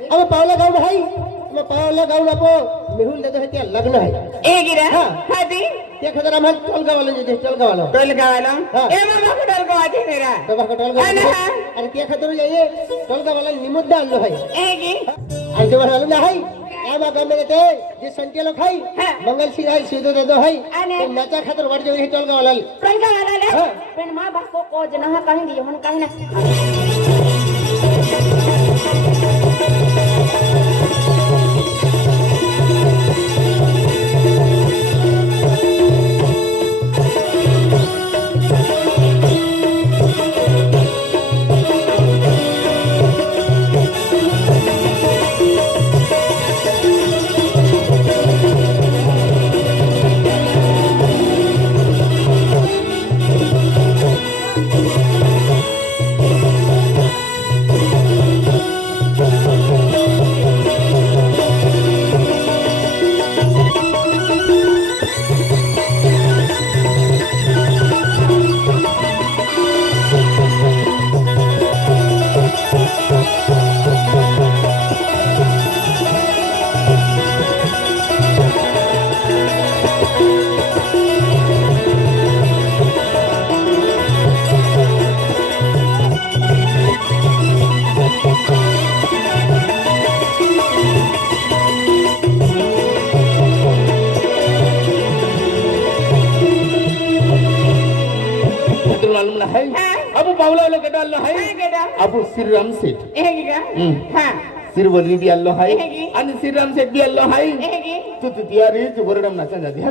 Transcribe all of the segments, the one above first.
अरे पावला गाऊन हाय मग पावला गाऊन आपण मिळून देतो त्या लग्न आहे. ए गिरा. हा. खादी ते. खरं आम्हाला टोलगावाला जे टोलगावाला. टोलगावाला? हा. ए मामा टोलगावाची मेरा सभा अरे टोलगावाला हा. अरे ते खतर ये टोलगावाला निमुद्दा आणलो आहे. ए गी. आणि तेव्हा आलो नाही. या मंगलशी खातर वाढदिवस हे टोलगावाला अब श्रीराम सेठ. हा सिरवली बी अल्लो है हेगी. आणि श्रीराम सेठ बी अल्लो है गी तू तू तियारी तू बरडम नाचा जाती है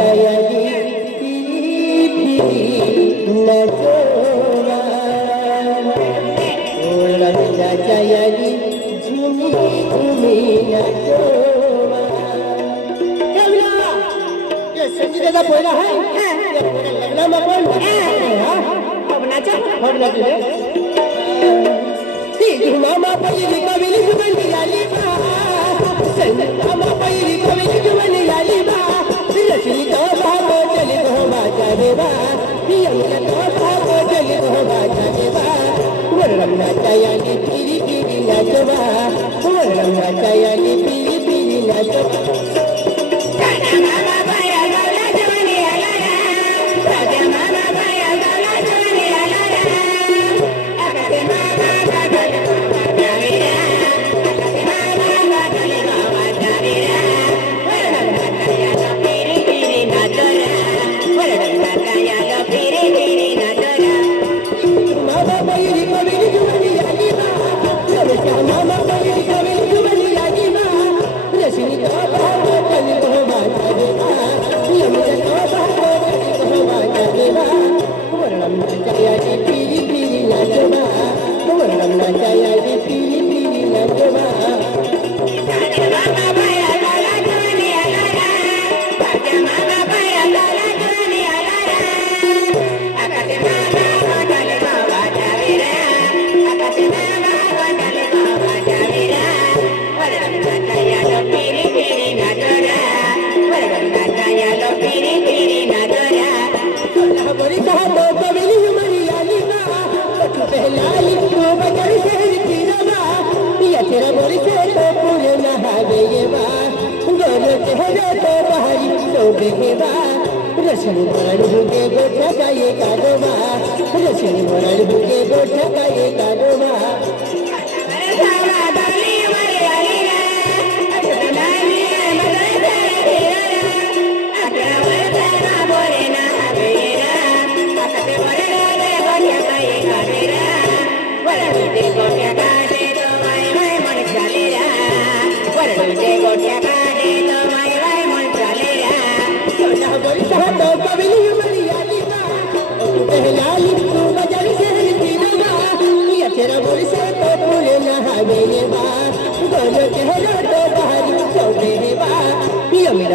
संगीताचा पहिला आहे लग्नामा पण अब नाचा फडला तुझे ती झुमामा पहिली कविली जुमनी झाली बा संगीतामा पहिली कविली जुमनी झाली बा रचली तो भागो चली तो बाजा रे बा। यमुना तो भागो चली तो बाजा रे बा। वर्णनाच्या याने पिरी पिरी नाचवा बेदा रसन मरण भूखे गोठा का ये कारोबार रसन मरण भूखे गोठा का ये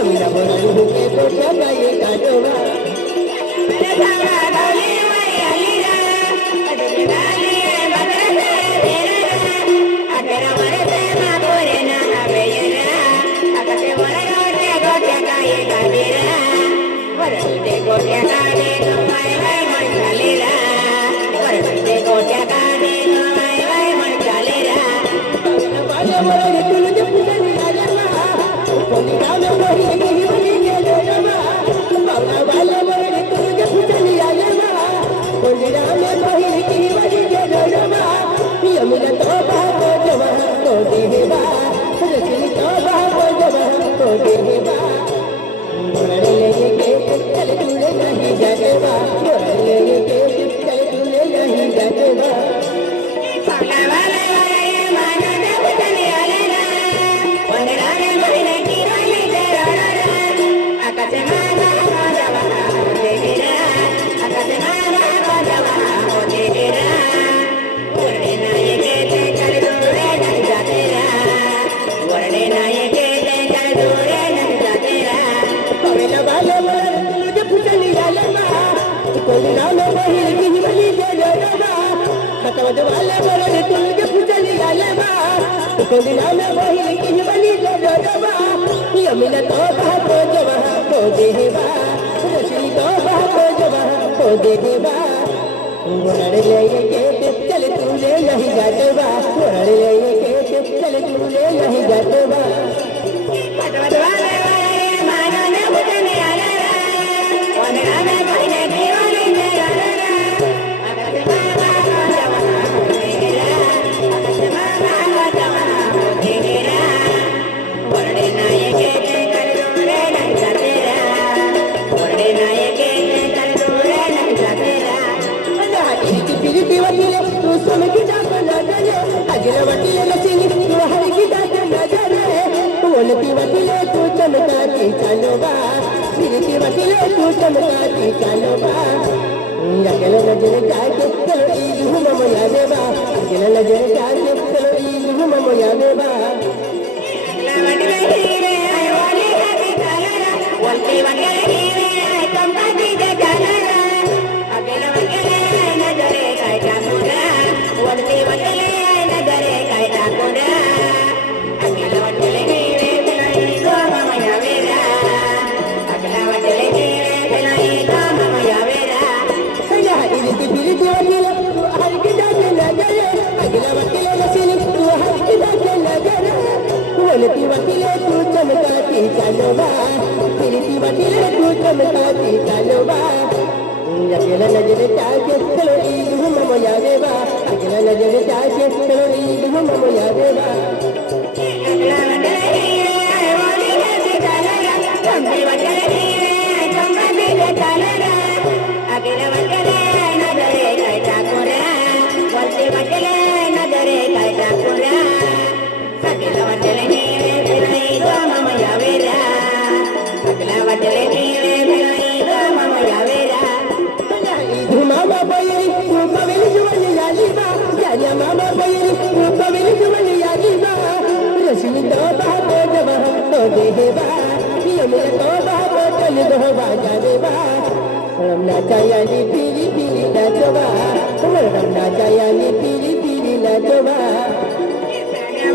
Yamina bora luhu ke to chabaye kadoba baby, bye. I'm gonna. కలువా? విరిగి వసలకు కలువాకి కలువా? అగల నజర కాకెత్తలు ఈ గుహమము యాదేవా అగల నజర కాకెత్తలు ఈ గుహమము ಒಲತಿ ವಟಿಲೆ ತೂ ಚಮಕಾತಿ ಚಲವಾ ತಿರುತಿ ವಟಿಲೆ ತೂ ಚಮಕಾತಿ ಚಲವಾ ಅಗಲ ನಜರ ಚಾಚೆಸ್ತಳು ಈಗ ಮಮ ಯಾದೇವಾ ಅಗಲ ನಜರ ಚಾಚೆಸ್ತಳು ಈಗ ಮಮ ಯಾದೇವಾ Ramnachayani piri piri lajwa, Ramnachayani piri piri lajwa.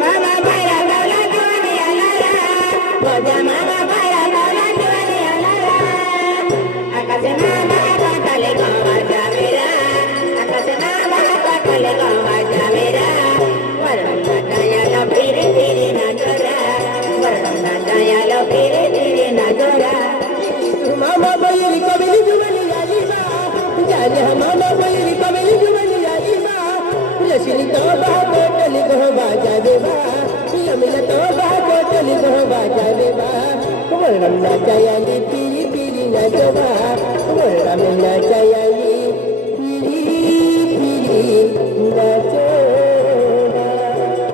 Mama bhara lajwa ni alara, Mama bhara. Jaya Nitiri Tiri Najava, Mula Mila Jaya